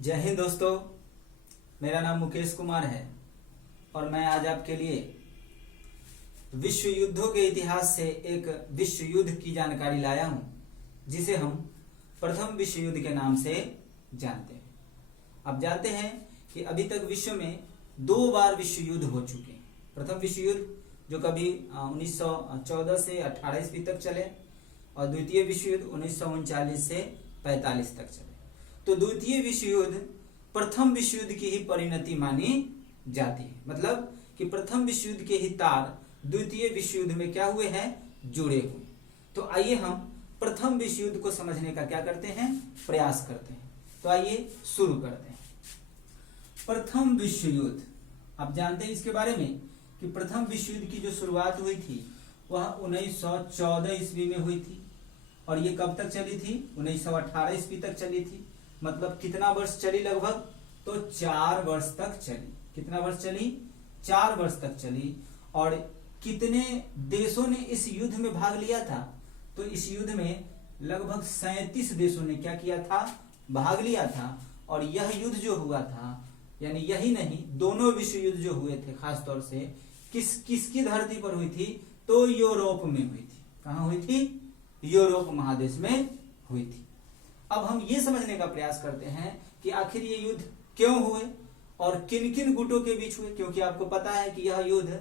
जय हिंद दोस्तों, मेरा नाम मुकेश कुमार है और मैं आज आपके लिए विश्व युद्धों के इतिहास से एक विश्व युद्ध की जानकारी लाया हूं, जिसे हम प्रथम विश्व युद्ध के नाम से जानते हैं। आप जानते हैं कि अभी तक विश्व में 2 बार विश्व युद्ध हो चुके हैं। प्रथम विश्व युद्ध जो कभी 1914 से 18 ईस्वी तक चले और द्वितीय विश्व युद्ध 1939 से 45 तक चले। तो द्वितीय विश्व युद्ध प्रथम विश्व युद्ध की ही परिणति मानी जाती है, मतलब कि प्रथम विश्व युद्ध के ही तार द्वितीय विश्व युद्ध में क्या हुए हैं, जुड़े हुए। तो आइए हम प्रथम विश्व युद्ध को समझने का क्या करते हैं, प्रयास करते हैं। तो आइए शुरू करते हैं। प्रथम विश्व युद्ध, आप जानते हैं इसके बारे में कि प्रथम विश्व युद्ध की जो शुरुआत हुई थी वह 1914 ईस्वी में हुई थी और ये कब तक चली थी, 1918 ईस्वी तक चली थी। मतलब कितना वर्ष चली, लगभग तो 4 वर्ष तक चली। कितना वर्ष चली, 4 वर्ष तक चली। और कितने देशों ने इस युद्ध में भाग लिया था, तो इस युद्ध में लगभग 37 देशों ने क्या किया था, भाग लिया था। और यह युद्ध जो हुआ था, यानी यही नहीं, दोनों विश्व युद्ध जो हुए थे खास तौर से किसकी धरती पर हुई थी, तो यूरोप में हुई थी। कहां हुई थी, यूरोप महादेश में हुई थी। अब हम ये समझने का प्रयास करते हैं कि आखिर ये युद्ध क्यों हुए और किन किन गुटों के बीच हुए, क्योंकि आपको पता है कि यह युद्ध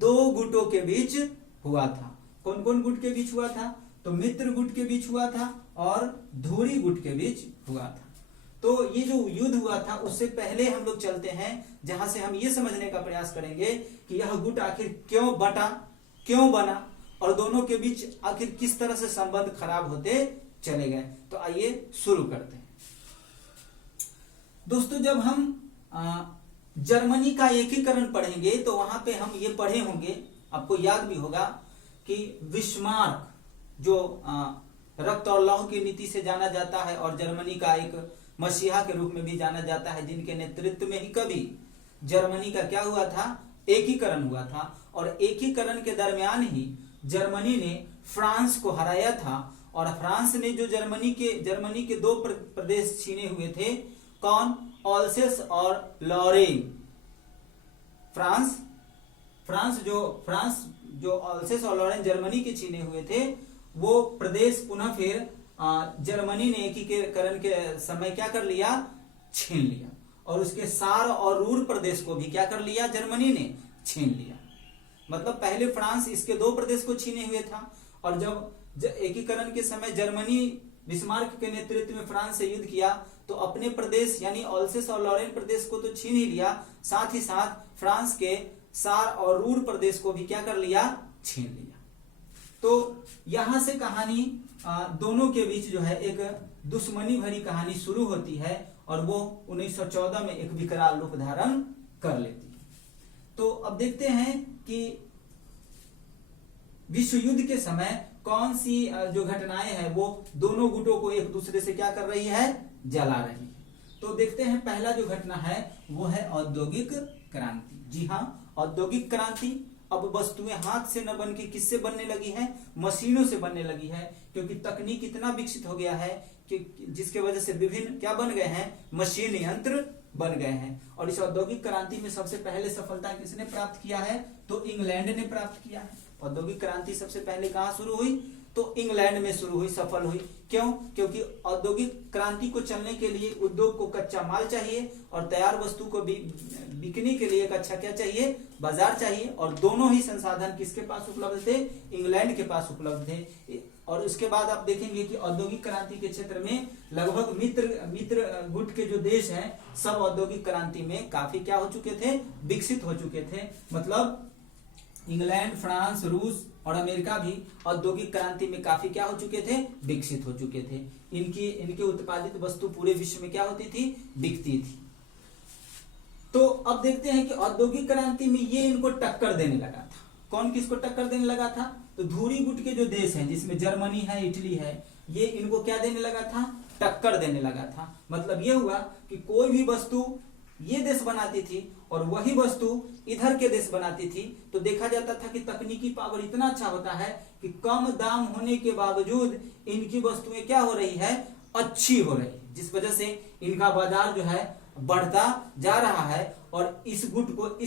2 गुटों के बीच हुआ था। कौन कौन गुट के बीच हुआ था, तो मित्र गुट के बीच हुआ था और धुरी गुट के बीच हुआ था। तो ये जो युद्ध हुआ था उससे पहले हम लोग चलते हैं, जहां से हम ये समझने का प्रयास करेंगे कि यह गुट आखिर क्यों बटा, क्यों बना और दोनों के बीच आखिर किस तरह से संबंध खराब होते चले गए। तो आइए शुरू करते हैं। दोस्तों, जब हम जर्मनी का एकीकरण पढ़ेंगे तो वहां पे हम ये पढ़े होंगे, आपको याद भी होगा कि बिस्मार्क जो रक्त और लौह की नीति से जाना जाता है और जर्मनी का एक मसीहा के रूप में भी जाना जाता है, जिनके नेतृत्व में ही कभी जर्मनी का क्या हुआ था, एकीकरण हुआ था। और एकीकरण के दरमियान ही जर्मनी ने फ्रांस को हराया था और फ्रांस ने जो जर्मनी के 2 प्रदेश छीने हुए थे, कौन, ऑल्सेस और लॉरेन। फ्रांस जो ऑल्सेस और लॉरेन जर्मनी के छीने हुए थे, वो प्रदेश पुनः फिर जर्मनी ने एकीकरण के समय क्या कर लिया, छीन लिया। और उसके सार और रूर प्रदेश को भी क्या कर लिया, जर्मनी ने छीन लिया। मतलब पहले फ्रांस इसके 2 प्रदेश को छीने हुए था और जब एकीकरण के समय जर्मनी बिस्मार्क के नेतृत्व में फ्रांस से युद्ध किया तो अपने प्रदेश यानी ऑल्सेस और लॉरेन प्रदेश को तो छीन ही लिया, साथ ही साथ फ्रांस के सार और रूर प्रदेश को भी क्या कर लिया, छीन लिया। तो यहां से कहानी दोनों के बीच जो है एक दुश्मनी भरी कहानी शुरू होती है और वो 1914 में एक विकराल रूप धारण कर लेती है। तो अब देखते हैं कि विश्व युद्ध के समय कौन सी जो घटनाएं हैं वो दोनों गुटों को एक दूसरे से क्या कर रही है, जला रही है। तो देखते हैं, पहला जो घटना है वो है औद्योगिक क्रांति। जी हाँ, औद्योगिक क्रांति। अब वस्तुएं हाथ से न बन के किससे बनने लगी है, मशीनों से बनने लगी है, क्योंकि तकनीक इतना विकसित हो गया है कि जिसके वजह से विभिन्न क्या बन गए हैं, मशीन यंत्र बन गए हैं। और इस औद्योगिक क्रांति में सबसे पहले सफलता किसने प्राप्त किया है, तो इंग्लैंड ने प्राप्त किया है। औद्योगिक क्रांति सबसे पहले कहां शुरू हुई, तो इंग्लैंड में शुरू हुई, सफल हुई। क्यों, क्योंकि औद्योगिक क्रांति को चलने के लिए उद्योग को कच्चा माल चाहिए और तैयार वस्तु को बिकने के लिए एक अच्छा क्या चाहिए, बाजार चाहिए। और दोनों ही संसाधन किसके पास उपलब्ध थे, इंग्लैंड के पास उपलब्ध थे। और उसके बाद आप देखेंगे कि औद्योगिक क्रांति के क्षेत्र में लगभग मित्र गुट के जो देश हैं सब औद्योगिक क्रांति में काफी क्या हो चुके थे, विकसित हो चुके थे। मतलब इंग्लैंड, फ्रांस, रूस और अमेरिका भी औद्योगिक क्रांति में काफी क्या हो चुके थे, विकसित हो चुके थे। इनकी उत्पादित वस्तु पूरे विश्व में क्या होती थी, बिकती थी। तो अब देखते हैं कि औद्योगिक क्रांति में ये इनको टक्कर देने लगा था। कौन किसको टक्कर देने लगा था, तो धुरी गुट के जो देश हैं जिसमें जर्मनी है, इटली है, ये इनको क्या देने लगा था, टक्कर देने लगा था। मतलब ये हुआ कि कोई भी वस्तु ये देश बनाती थी और वही वस्तु इधर के देश बनाती थी, तो देखा जाता था कि तकनीकी पावर इतना अच्छा होता है कि कम दाम होने के बावजूद इनकी वस्तुएं क्या हो रही है, अच्छी हो रही है, जिस वजह से इनका बाजार जो है बढ़ता जा रहा है और इस गुट को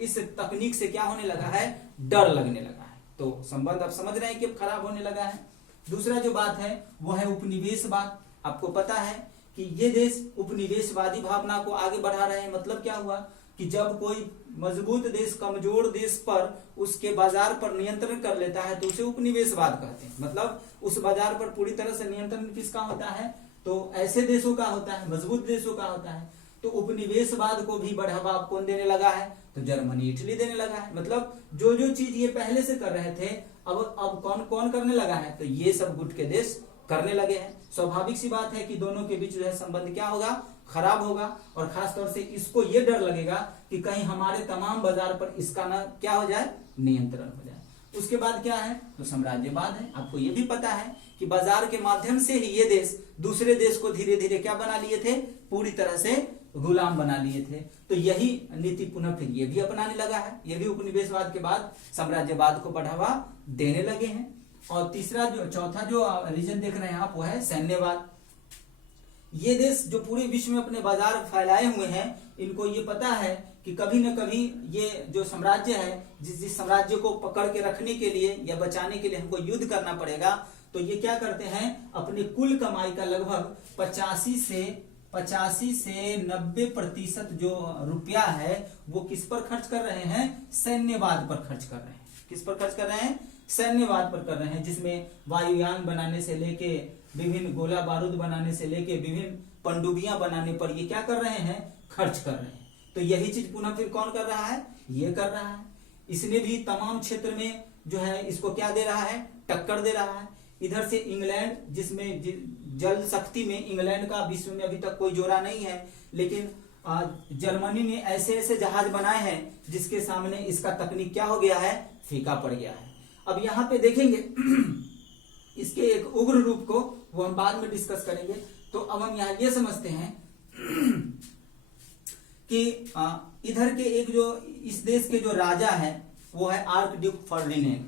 इस तकनीक से क्या होने लगा है, डर लगने लगा है। तो संबंध आप समझ रहे हैं कि अब खराब होने लगा है। दूसरा जो बात है वो है उपनिवेशवाद। आपको पता है कि ये देश उपनिवेशवादी भावना को आगे बढ़ा रहे हैं। मतलब क्या हुआ कि जब कोई मजबूत देश कमजोर देश पर उसके बाजार पर नियंत्रण कर लेता है तो उसे उपनिवेशवाद कहते हैं। मतलब उस बाजार पर पूरी तरह से नियंत्रण किसका होता है, तो ऐसे देशों का होता है, मजबूत देशों का होता है। तो उपनिवेशवाद को भी बढ़ावा अब कौन देने लगा है, तो जर्मनी इटली देने लगा है। मतलब जो जो चीज ये पहले से कर रहे थे अब कौन कौन करने लगा है, तो ये सब गुट के देश करने लगे हैं। स्वाभाविक सी बात है कि दोनों के बीच जो है संबंध क्या होगा, खराब होगा। और खास तौर से इसको ये डर लगेगा कि कहीं हमारे तमाम बाजार पर इसका ना क्या हो जाए, नियंत्रण हो जाए। उसके बाद क्या है, तो साम्राज्यवाद है। आपको ये भी पता है कि बाजार के माध्यम से ही ये देश दूसरे देश को धीरे धीरे क्या बना लिए थे, पूरी तरह से गुलाम बना लिए थे। तो यही नीति पुनः फिर ये भी अपनाने लगा है। ये भी उपनिवेशवाद के बाद साम्राज्यवाद को बढ़ावा देने लगे हैं। और तीसरा जो चौथा जो रीजन देख रहे हैं आप वो है सैन्यवाद। ये देश जो पूरे विश्व में अपने बाजार फैलाए हुए हैं, इनको ये पता है कि कभी न कभी ये जो साम्राज्य है, जिस साम्राज्य को पकड़ के रखने के लिए या बचाने के लिए हमको युद्ध करना पड़ेगा। तो ये क्या करते हैं, अपने कुल कमाई का लगभग 85 से 90% जो रुपया है वो किस पर खर्च कर रहे हैं, सैन्यवाद पर खर्च कर रहे हैं। किस पर खर्च कर रहे हैं, सैन्यवाद पर कर रहे हैं, जिसमें वायुयान बनाने से लेके विभिन्न गोला बारूद बनाने से लेके विभिन्न पनडुब्बियां बनाने पर ये क्या कर रहे हैं, खर्च कर रहे हैं। तो यही चीज पुनः फिर कौन कर रहा है, ये कर रहा है। इसने भी तमाम क्षेत्र में जो है इसको क्या दे रहा है, टक्कर दे रहा है। इधर से इंग्लैंड, जिसमें जल शक्ति में इंग्लैंड का विश्व में अभी तक कोई जोड़ा नहीं है, लेकिन जर्मनी ने ऐसे ऐसे जहाज बनाए हैं जिसके सामने इसका तकनीक क्या हो गया है, फीका पड़ गया है। अब यहाँ पे देखेंगे इसके एक उग्र रूप को, वो हम बाद में डिस्कस करेंगे। तो अब हम यहाँ ये समझते हैं कि इधर के एक जो इस देश के जो राजा है वो है आर्कड्यूक फर्डिनेंड।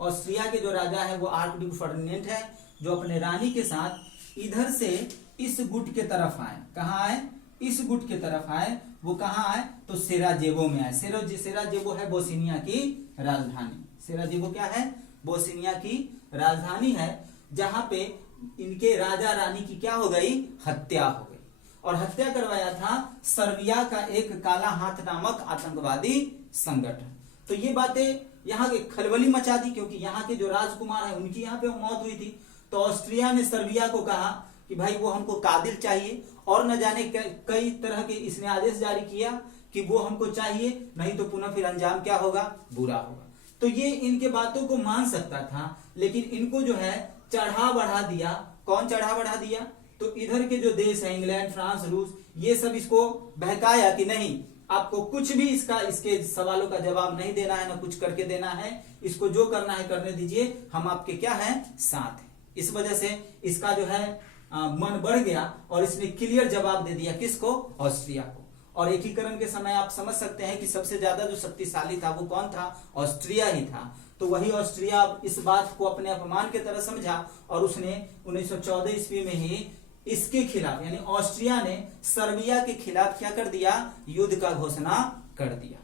ऑस्ट्रिया के जो राजा है वो आर्कड्यूक फर्डिनेंड है, जो अपने रानी के साथ इधर से इस गुट के तरफ आए। कहाँ आए, इस गुट के तरफ आए। वो कहाँ आए, तो सेराजेवो में आए। सेराजेवो है बोस्निया की राजधानी। सेराजेवो क्या है, बोस्निया की राजधानी है, जहां पे इनके राजा रानी की क्या हो गई, हत्या हो गई। और हत्या करवाया था सर्बिया का एक काला हाथ नामक आतंकवादी संगठन। तो ये बातें यहाँ के खलबली मचा दी, क्योंकि यहाँ के जो राजकुमार है उनकी यहाँ पे मौत हुई थी। तो ऑस्ट्रिया ने सर्बिया को कहा कि भाई वो हमको कातिल चाहिए, और न जाने कई तरह के इसने आदेश जारी किया कि वो हमको चाहिए, नहीं तो पुनः फिर अंजाम क्या होगा, बुरा होगा। तो ये इनके बातों को मान सकता था, लेकिन इनको जो है चढ़ा बढ़ा दिया। कौन चढ़ा बढ़ा दिया, तो इधर के जो देश है इंग्लैंड, फ्रांस, रूस, ये सब इसको बहकाया कि नहीं, आपको कुछ भी इसके सवालों का जवाब नहीं देना है, ना कुछ करके देना है, इसको जो करना है करने दीजिए, हम आपके क्या है, साथ हैं। इस वजह से इसका जो है मन बढ़ गया और इसने क्लियर जवाब दे दिया, किसको, ऑस्ट्रिया को। और एकीकरण के समय आप समझ सकते हैं कि सबसे ज्यादा जो शक्तिशाली था वो कौन था, ऑस्ट्रिया ही था। तो वही ऑस्ट्रिया इस बात को अपने अपमान की तरह समझा और उसने 1914 ईस्वी में ही इसके खिलाफ, यानी ऑस्ट्रिया ने सर्बिया के खिलाफ क्या कर दिया, युद्ध का घोषणा कर दिया।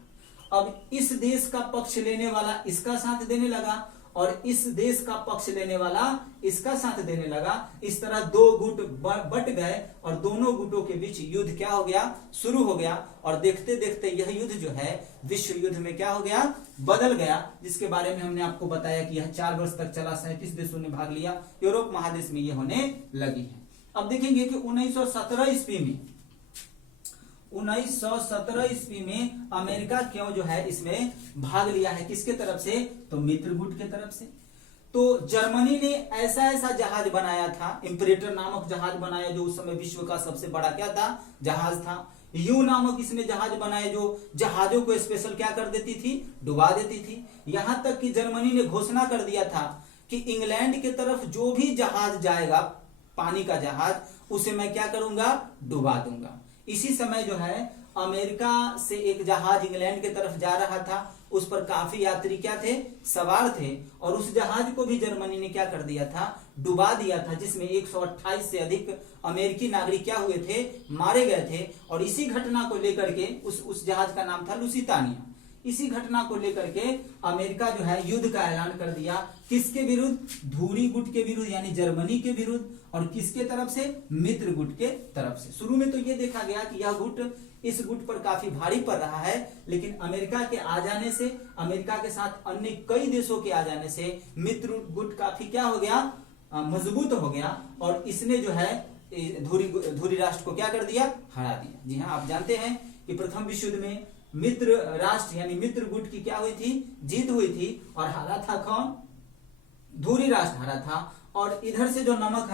अब इस देश का पक्ष लेने वाला इसका साथ देने लगा और इस देश का पक्ष लेने वाला इसका साथ देने लगा। इस तरह दो गुट बट गए और दोनों गुटों के बीच युद्ध क्या हो गया, शुरू हो गया। और देखते देखते यह युद्ध जो है विश्व युद्ध में क्या हो गया, बदल गया, जिसके बारे में हमने आपको बताया कि यह 4 वर्ष तक चला। 37 देशों ने भाग लिया। यूरोप महादेश में यह होने लगी है। अब देखेंगे कि 1917 ईस्वी में अमेरिका क्यों जो है इसमें भाग लिया है, किसके तरफ से, तो मित्र गुट के तरफ से। तो जर्मनी ने ऐसा जहाज बनाया था, इंपरेटर नामक जहाज बनाया, जो उस समय विश्व का सबसे बड़ा क्या था, जहाज था। यू नामक इसने जहाज बनाए, जो जहाजों को स्पेशल क्या कर देती थी, डुबा देती थी। यहां तक कि जर्मनी ने घोषणा कर दिया था कि इंग्लैंड की तरफ जो भी जहाज जाएगा, पानी का जहाज, उसे मैं क्या करूंगा, डुबा दूंगा। इसी समय जो है अमेरिका से एक जहाज इंग्लैंड की तरफ जा रहा था, उस पर काफी यात्री क्या थे, सवार थे, और उस जहाज को भी जर्मनी ने क्या कर दिया था, डुबा दिया था, जिसमें 128 से अधिक अमेरिकी नागरिक क्या हुए थे, मारे गए थे। और इसी घटना को लेकर के उस जहाज का नाम था लुसितानिया। इसी घटना को लेकर के अमेरिका जो है युद्ध का ऐलान कर दिया, किसके विरुद्ध, धूरी गुट के विरुद्ध यानी जर्मनी के विरुद्ध, और किसके तरफ से, मित्र गुट के तरफ से। शुरू में तो ये देखा गया कि यह गुट इस गुट पर काफी भारी पड़ रहा है, लेकिन अमेरिका के आ जाने से, अमेरिका के साथ अन्य कई देशों के आ जाने से मित्र गुट काफी क्या हो गया, मजबूत हो गया, और इसने जो है धुरी राष्ट्र को क्या कर दिया, हरा दिया। जी हाँ, आप जानते हैं कि प्रथम विश्व युद्ध में मित्र राष्ट्र यानी मित्र गुट की क्या हुई थी, जीत हुई थी, और हारा था कौन, धुरी राष्ट्र हारा था। और इधर से जो नमक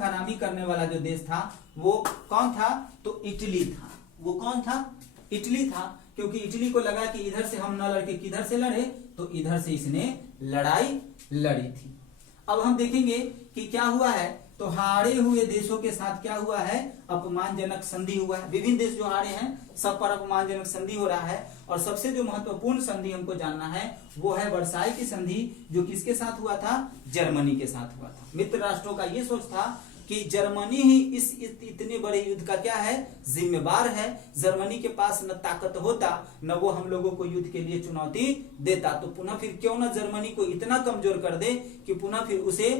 हरामी करने वाला जो देश था वो कौन था, तो इटली था। वो कौन था, इटली था, क्योंकि इटली को लगा कि इधर से हम न लड़के किधर से लड़े, तो इधर से इसने लड़ाई लड़ी थी। अब हम देखेंगे कि क्या हुआ है, तो हारे हुए देशों के साथ क्या हुआ है, अपमानजनक संधि हुआ है। विभिन्न देश जो हारे हैं सब पर अपमानजनक संधि हो रहा है, और सबसे जो महत्वपूर्ण संधि हमको जानना है वो है वर्साई की संधि, जो किसके साथ हुआ था, जर्मनी के साथ हुआ था। मित्र राष्ट्रों का ये सोच था कि जर्मनी ही इस इतने बड़े युद्ध का क्या है, जिम्मेवार है। जर्मनी के पास न ताकत होता, न वो हम लोगों को युद्ध के लिए चुनौती देता, तो पुनः फिर क्यों न जर्मनी को इतना कमजोर कर दे कि पुनः फिर उसे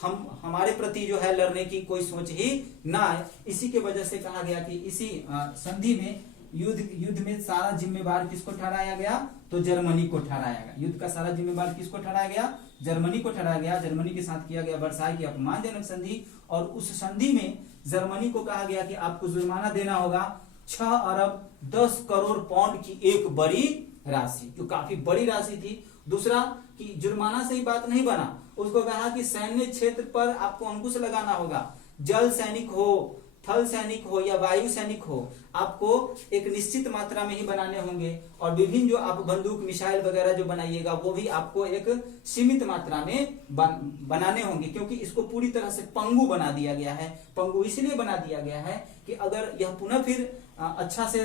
हमारे प्रति जो है लड़ने की कोई सोच ही ना आए। इसी के वजह से कहा गया कि इसी संधि में युद्ध में सारा जिम्मेवार किसको ठहराया गया, तो जर्मनी को ठहराया गया। युद्ध का सारा जिम्मेवार किसको ठहराया गया, जर्मनी को ठहराया गया। जर्मनी के साथ किया गया वर्साई की अपमानजनक संधि, और उस संधि में जर्मनी को कहा गया कि आपको जुर्माना देना होगा 6 अरब 10 करोड़ पाउंड की एक बड़ी राशि, जो काफी बड़ी राशि थी। दूसरा कि जुर्माना से ही बात नहीं बना, उसको कहा कि सैन्य क्षेत्र पर आपको अंकुश लगाना होगा। जल सैनिक हो, थल सैनिक हो या वायु सैनिक हो, आपको एक निश्चित मात्रा में ही बनाने होंगे, और विभिन्न जो आप बंदूक मिसाइल वगैरह जो बनाइएगा वो भी आपको एक सीमित मात्रा में बनाने होंगे, क्योंकि इसको पूरी तरह से पंगु बना दिया गया है। पंगु इसलिए बना दिया गया है कि अगर यह पुनः फिर अच्छा से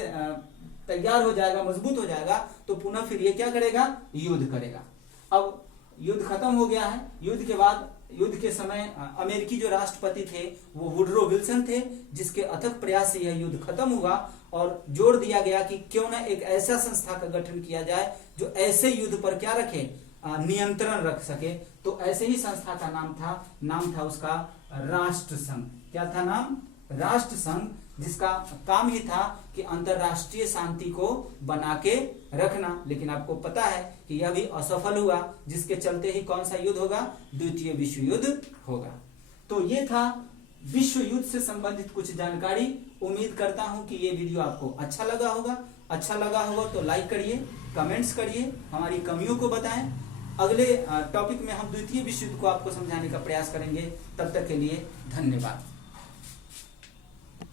तैयार हो जाएगा, मजबूत हो जाएगा, तो पुनः फिर ये क्या करेगा, युद्ध करेगा। अब युद्ध खत्म हो गया है। युद्ध के समय अमेरिकी जो राष्ट्रपति थे वो वुडरो विल्सन थे, जिसके अथक प्रयास से यह युद्ध खत्म हुआ, और जोर दिया गया कि क्यों न एक ऐसा संस्था का गठन किया जाए जो ऐसे युद्ध पर क्या रखे, नियंत्रण रख सके। तो ऐसे ही संस्था का नाम था उसका राष्ट्र संघ। क्या था नाम, राष्ट्र संघ, जिसका काम ही था कि अंतरराष्ट्रीय शांति को बना के रखना। लेकिन आपको पता है कि यह भी असफल हुआ, जिसके चलते ही कौन सा युद्ध होगा, द्वितीय विश्व युद्ध होगा। तो ये था विश्व युद्ध से संबंधित कुछ जानकारी। उम्मीद करता हूं कि ये वीडियो आपको अच्छा लगा होगा तो लाइक करिए, कमेंट्स करिए, हमारी कमियों को बताएं। अगले टॉपिक में हम द्वितीय विश्व युद्ध को आपको समझाने का प्रयास करेंगे। तब तक के लिए धन्यवाद।